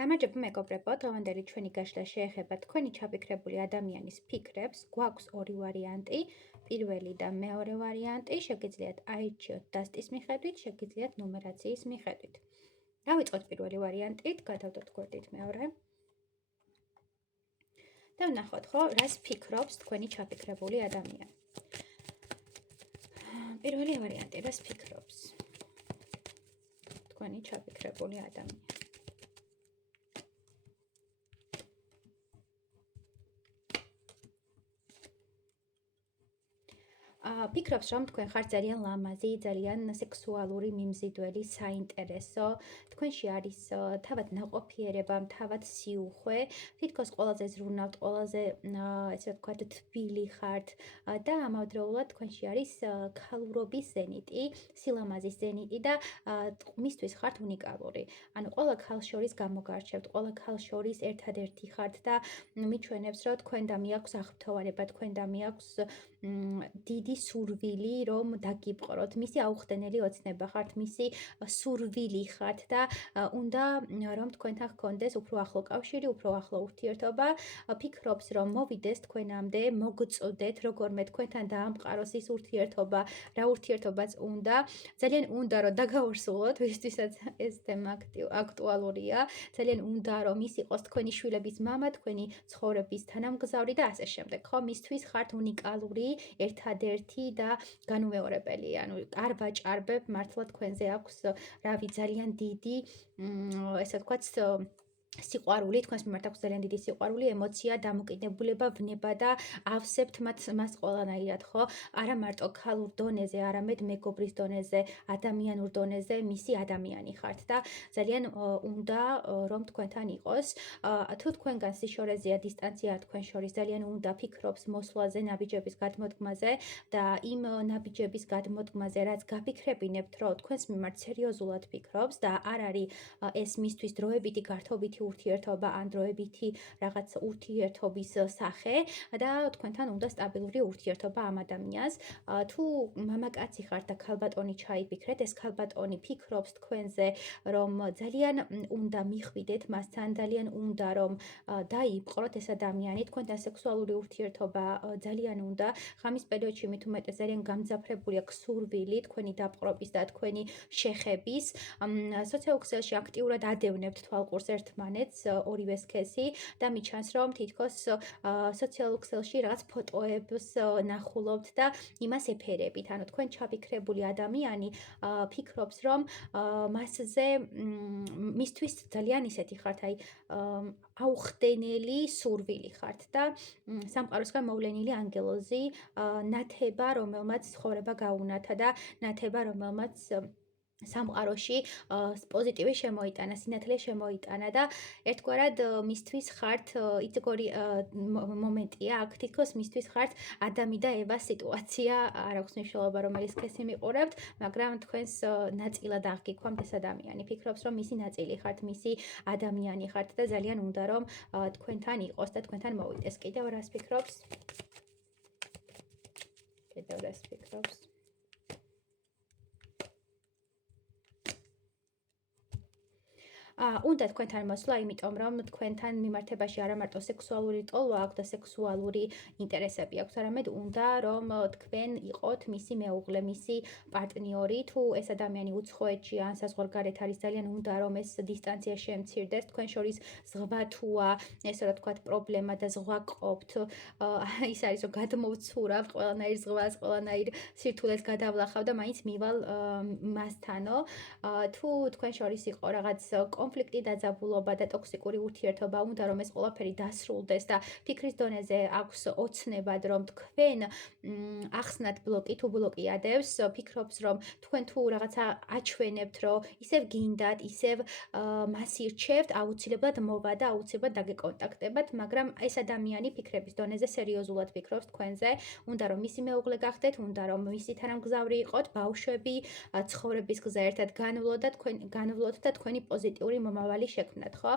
გამარჯობა მეგობრებო, დღევანდელი ჩვენი გაშლა შეეხება თქვენი ჩაფიქრებული ადამიანის ფიქრებს. გვაქვს ორი ვარიანტი, პირველი და მეორე ვარიანტი, შეგიძლიათ აირჩიოთ დასტის მიხედვით, შეგიძლიათ ნუმერაციის მიხედვით. დავიწყოთ პირველი ვარიანტით, გადავდოთ გვერდით მეორე. და ვნახოთ, ხო, რას ფიქრობს თქვენი ჩაფიქრებული ადამიანი. პირველი ვარიანტი, რას ფიქრობს თქვენი ჩაფიქრებული ადამიანი. ფიქრობს, რომ თქვენ ხართ ძალიან ლამაზი, ძალიან სექსუალური მიმზიდველი, საინტერესო, თქვენში არის თავად ნაყოფიერება, თავად სიუხვე, თითქოს ყველაზე ზრუნავთ, ყველაზე ესე ვთქვათ, თბილი ხართ და ამავდროულად თქვენში არის ქალურობის ზენიტი, სილამაზის ზენიტი და მისთვის ხართ უნიკალური. ანუ ყველა ქალს შორის გამოგარჩევთ, ყველა ქალს შორის ერთადერთი ხართ და მიჩვენებს, რომ თქვენ და მიაქვს აღფრთოვანება, თქვენ და მიაქვს დიდი სურვილი, რომ დაგიპყროთ, მისი აუხსნელი ოცნება ხართ, მისი სურვილი ხართ და უნდა რომ თქვენთან ჰქონდეს უფრო ახლო კავშირი, უფრო ახლო ურთიერთობა. ფიქრობს, რომ მოვიდეს თქვენამდე, მოგწოდეთ, როგორმე თქვენთან დაამყაროს ის ურთიერთობა, რა ურთიერთობაც უნდა. ძალიან უნდა რომ დაგაორსულოთ, ვისთვისაც ეს თემა აქტუალურია. ძალიან უნდა რომ ის იყოს თქვენი შვილების მამა, თქვენი ცხოვრების თანამგზავრი და ასე შემდეგ. ხო, მისთვის ხართ უნიკალური, ერთადერთი და განუმეორებელი. ანუ არ ვაჭარბებ, მართლა თქვენზე აქვს რავი ძალიან დიდი ესე ვთქვათ სიყვარული, თქვენს მიმართ აქვს ძალიან დიდი სიყვარული, ემოცია, დამოკიდებულება, ვნება და ავსებთ მას ყველანაირად, ხო? არა მარტო ქალურ დონეზე, არამედ მეგობრის დონეზე, ადამიანურ დონეზე, მისი ადამიანი ხართ და ძალიან უნდა რომ თქვენთან იყოს. თუ თქვენგან სიშორეზეა, დისტანცია თქვენ შორის, ძალიან უნდა ფიქრობს მოსვლაზე, ნაბიჯების გადმოდგმაზე და იმ ნაბიჯების გადმოდგმაზე, რაც გაფიქრებინებთ, რომ თქვენს მიმართ სერიოზულად ფიქრობს და არ არის ეს მისთვის დროებითი გართობითი ურთიერთობა ან დროებითი რაღაც ურთიერთობის სახე და თქვენთან უნდა სტაბილური ურთიერთობა ამ ადამიანს. თუ მამაკაცი ხართ და ქალბატონი ჩაიფიქრეთ, ეს ქალბატონი ფიქრობს თქვენზე, რომ ძალიან უნდა მიხვიდეთ მასთან, ძალიან უნდა რომ დაიპყროთ ეს ადამიანი, თქვენთან სექსუალური ურთიერთობა ძალიან უნდა. ღამის პერიოდში მით უმეტეს ძალიან გამძაფრებული აქვს სურვილი თქვენი დაპყრობის და თქვენი შეხების. სოციალურ ქსელში აქტიურად ადევნებთ თვალყურს ერთმანეთს, ორივე სქესი და მიჩანს, რომ თითქოს სოციალურ ქსელში რაღაც ფოტოებს ნახულობთ და იმას ეფერებით. ანუ თქვენ ჩაფიქრებული ადამიანი ფიქრობს, რომ მასზე მისთვის ძალიან ისეთი ხართ, აი აუხსნელი სურვილი ხართ და სამყაროსგან მოვლენილი ანგელოზი, ნათება, რომელმაც ცხოვრება გაუნათა და ნათება, რომელმაც სამყაროში პოზიტივი შემოიტანა, სინათლე შემოიტანა და ერთგვარად მისთვის ხართ იცგორი მომენტია, აქ თითქოს მისთვის ხართ ადამი და ევას სიტუაცია, არ აქვს მნიშვნელობა რომელი სქესი მიყურებთ, მაგრამ თქვენს ნაწილად აღგიქვამთ ეს ადამიანი. ფიქრობს, რომ მისი ნაწილი ხართ, მისი ადამიანი ხართ და ძალიან უნდა რომ თქვენთან იყოს და თქვენთან მოვიდეს. კიდევ რას ფიქრობს? კიდევ რას ფიქრობს? უნდა თქვენთან მოსვლა, იმიტომ რომ თქვენთან მიმართებაში არა მარტო სექსუალური ტოლვა აქვს და სექსუალური ინტერესები აქვს, არამედ უნდა რომ თქვენ იყოთ მისი მეუღლე, მისი პარტნიორი. თუ ეს ადამიანი უცხოეთში ან საზღვარგარეთ არის, ძალიან უნდა რომ ეს დისტანცია შემცირდეს, თქვენ შორის ზღვა თუა, ესე რა თქვათ, პრობლემა და ზღვა ყოფთ. ის არის რომ გადმოვცურავ ყველანაირ ზღვას, ყველანაირ სირთულეს გადავლახავ და მაინც მივალ მასთანო. თუ თქვენ შორის იყო რაღაც კონფლიქტი, დაძაბულობა და ტოქსიკური ურთიერთობა, უნდა რომ ეს ყველაფერი დასრულდეს და ფიქრის დონეზე აქვს ოცნებად, რომ თქვენ ახსნათ ბლოკი, თუ ბლოკი ადევს, ფიქრობს, რომ თქვენ თუ რაღაცა აჩვენებთ, რომ ისევ გინდათ, ისევ მას ირჩევთ, აუცილებლად მოვა და აუცილებლად დაგეკონტაქტებათ, მაგრამ ეს ადამიანი ფიქრების დონეზე სერიოზულად ფიქრობს თქვენზე, უნდა რომ მისი მეუღლე გახდეთ, უნდა რომ მისი თანამგზავრი იყოთ, ბავშვები, ცხოვრების გზა ერთად განვლოთ და თქვენი პოზიტიური მომავალი შექმნათ, ხო?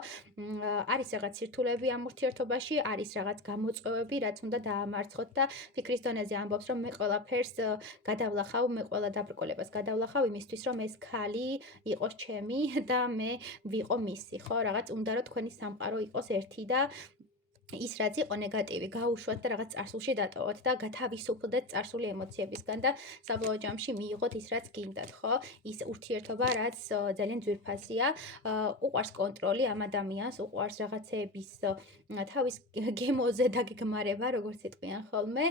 არის რაღაც სირთულეები ამ ურთიერთობაში, არის რაღაც გამოწვევები, რაც უნდა დაამარცხოთ და ფიქრის დონეზე ამბობს, რომ მე ყველაფერს გადავლახავ, მე ყველა დაბრკოლებას გადავლახავ იმისთვის, რომ ეს ქალი იყოს ჩემი და მე ვიყო მისი, ხო? რაღაც უნდა რომ თქვენი სამყარო იყოს ერთი და ის რაც იყო ნეგატივი გაუშვათ და რაღაც წარსულში დატოვოთ და გათავისუფლდეთ წარსული ემოციებისგან და საბოლოო ჯამში მიიღოთ ის რაც გინდათ, ხო? ის ურთიერთობა რაც ძალიან ძვირფასია, უყვარს კონტროლი ამ ადამიანს, უყვარს რაღაცეების თავის გემოზე დაგეგმარება, როგორც იტყვიან ხოლმე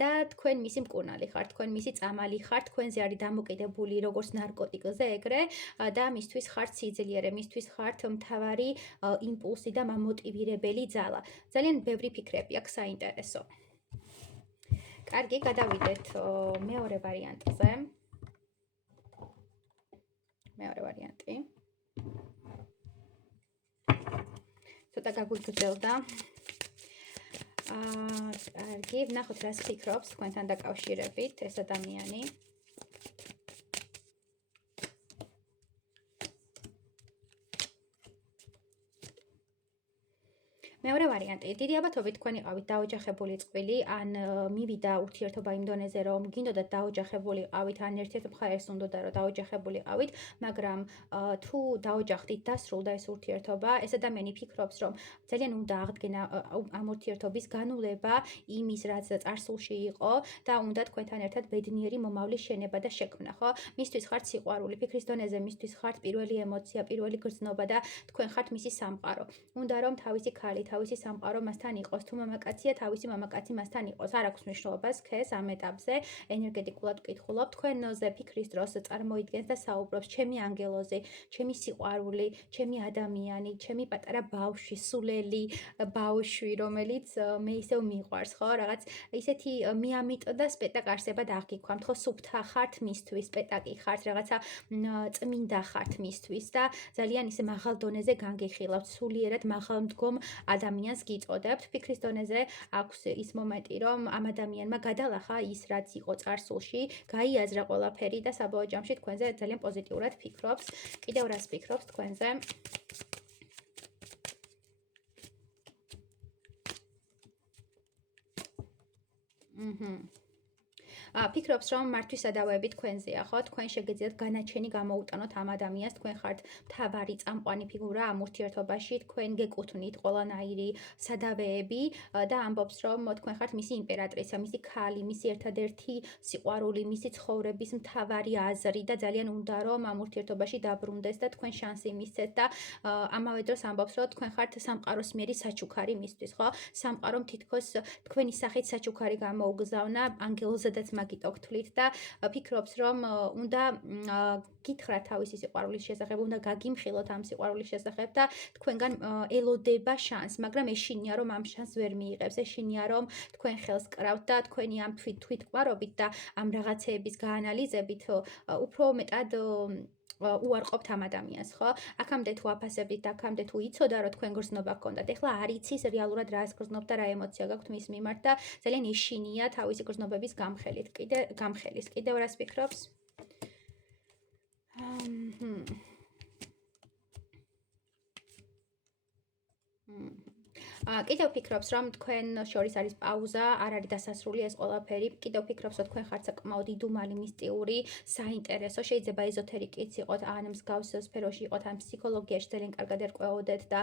და თქვენ მისი მკურნალი ხართ, თქვენ მისი წამალი ხართ, თქვენზე არის დამოკიდებული როგორც ნარკოტიკზე ეგრე და მისთვის ხართ სიძლიერე, მისთვის ხართ მთავარი იმპულსი და მამოტივირებელი ძალა. ძალიან ბევრი ფიქრები აქვს საინტერესო. კარგი, გადავიდეთ მეორე ვარიანტზე. მეორე ვარიანტი. ცოტა გაგვიგრძელდა. კარგი, ვნახოთ რას ფიქრობს თქვენთან დაკავშირებით ეს ადამიანი. მეორე ვარიანტი. დიდი ალბათობით თქვენ იყავით დაოჯახებული წყვილი, ან მივიდა ურთიერთობა იმ დონეზე, რომ გინდოდათ დაოჯახებული ყავით, ან ერთ-ერთ მხარეს უნდოდა რომ დაოჯახებული ყავით, მაგრამ თუ დაოჯახდით, დასრულდა ეს ურთიერთობა, ეს ადამიანი ფიქრობს, რომ ძალიან უნდა აღდგენა ამ ურთიერთობის განულება იმის, რაც წარსულში იყო და უნდა თქვენთან ერთად ბედნიერი მომავლის შენება და შექმნა, ხო? მისთვის ხართ სიყვარული, ფიქრის დონეზე მისთვის ხართ პირველი ემოცია, პირველი გრძნობა და თქვენ ხართ მისი სამყარო. უნდა რომ თავისი ქალი თავისი სამყარო მასთან იყოს, თუ მამაკაცია, თავისი მამაკაცი მასთან იყოს. არ აქვს მნიშვნელობა სქეს ამ ეტაპზე, ენერგეტიკულად ვკითხულობ, თქვენზე ფიქრის დროს წარმოიდგენს და საუბრობს ჩემი ანგელოზი, ჩემი სიყვარული, ჩემი ადამიანი, ჩემი პატარა ბავშვი, სულელი ბავშვი, რომელიც მე ისევ მიყვარს, ხო? რაღაც ისეთი მიამიტო და სპეტაკ არსებად აღგიქვამთ, ხო? სუფთა ხართ მისთვის, სპეტაკი ხართ, რაღაცა წმინდა ხართ მისთვის და ძალიან ისე მაღალ დონეზე განგიხილავთ, სულიერად მაღალმდგომ ადამიანს გიწოდებთ. ფიქრის დონეზე აქვს ის მომენტი, რომ ამ ადამიანმა გადალახა ის, რაც იყო წარსულში, გაიაზრა ყველაფერი და საბოლოო ჯამში თქვენზე ძალიან პოზიტიურად ფიქრობს. კიდევ რას ფიქრობს თქვენზე? ფიქრობს, რომ მართვის სადავეები თქვენზეა, ხო? თქვენ შეგეძლიათ განაჩენი გამოუტანოთ ამ ადამიანს, თქვენ ხართ მთავარი წამყვანი ფიგურა ამ ურთიერთობაში, თქვენ გეკუთვნით ყველანაირი სადავეები და ამბობს, რომ თქვენ ხართ მისი იმპერატრიცა, მისი ქალი, მისი ერთადერთი სიყვარული, მისი ცხოვრების მთავარი აზრი და ძალიან უნდა რომ ამ ურთიერთობაში დაბრუნდეს და თქვენ შანსი მისცეთ და ამავე დროს ამბობს, რომ თქვენ ხართ სამყაროს მიერი საჩუქარი მისთვის, ხო? სამყარომ თითქოს თქვენი სახით საჩუქარი გამოუგზავნა, ანგელოზედაც მაგიტო გთვლით და ფიქრობს, რომ უნდა გითხრათ თავისი სიყვარულის შესახებ, უნდა გაგიმხილოთ ამ სიყვარულის შესახებ და თქვენგან ელოდება შანს, მაგრამ ეშინია, რომ ამ შანსს ვერ მიიღებს, ეშინია, რომ თქვენ ხელს კრავთ და თქვენი ამ თვითმკვლელობით და ამ რაღაცეების გაანალიზებით უფრო მეტად უარყოფთ ამ ადამიანს, ხო? აქამდე თუ აფასებდით, აქამდე თუ იცოდა, რომ თქვენ გრძნობა გქონდათ, ეხლა არ იცის რეალურად რას გრძნობთ და რა ემოცია გაქვთ მის მიმართ და ძალიან ეშინია თავისი გრძნობების გამხელის. კიდევ რას ფიქრობს? კიდევ ფიქრობს, რომ თქვენ შორის არის პაუზა, არ არის დასასრული ეს ყველაფერი. კიდევ ფიქრობს, რომ თქვენ ხართ საკმაოდ იდუმალი, მისტიური, საინტერესო, შეიძლება ეზოთერიკიც იყოთ, ან მსგავს სფეროში იყოთ, ან ფსიქოლოგიაში ძალიან კარგად ერკვეოდეთ და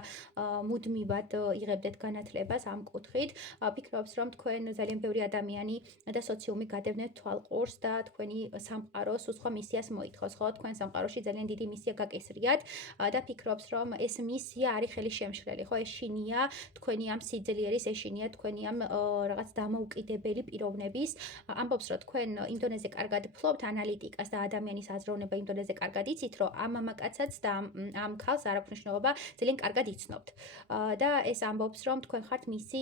მუდმივად იღებდეთ განათლებას ამ კუთხით. ფიქრობს, რომ თქვენ ძალიან ბევრი ადამიანი და სოციუმი გადევნეთ თვალყურს და თქვენი სამყარო სულ სხვა მისიას მოითხოვს, ხო? თქვენ სამყაროში ძალიან დიდი მისია გაკისრიათ და ფიქრობს, რომ ეს მისია არის ხელის შემშლელი, ხო? ეშინია თქვენი ამ სიძლიერის, ეშინია თქვენი ამ რაღაც დამოუკიდებელი პიროვნების. ამბობს, რომ თქვენ იმ დონეზე კარგად ფლობთ ანალიტიკას და ადამიანის აზროვნება იმ დონეზე კარგად იცით, რომ ამ მამაკაცაც და ამ ქალს არ აქვს მნიშვნელობა, ძალიან კარგად იცნობთ. და ეს ამბობს, რომ თქვენ ხართ მისი,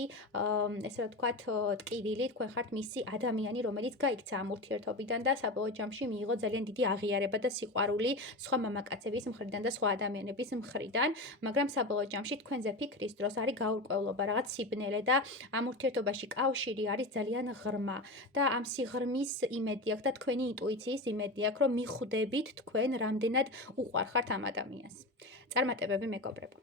ესე რომ ვთქვათ, ტკივილი, თქვენ ხართ მისი ადამიანი, რომელიც გაიქცა ამ ურთიერთობიდან და საბოლოო ჯამში მიიღო ძალიან დიდი აღიარება და სიყვარული სხვა მამაკაცების მხრიდან და სხვა ადამიანების მხრიდან, მაგრამ საბოლოო ჯამში თქვენზე ფიქრის დროს არის გაურკვევლობა, რაღაც სიბნელე და ამ ურთიერთობაში კავშირი არის ძალიან ღრმა და ამ სიღრმის იმედი აქვს და თქვენი ინტუიციის იმედი აქვს, რომ მიხვდებით თქვენ რამდენად უყვარხართ ამ ადამიანს. წარმატებები მეგობრებო.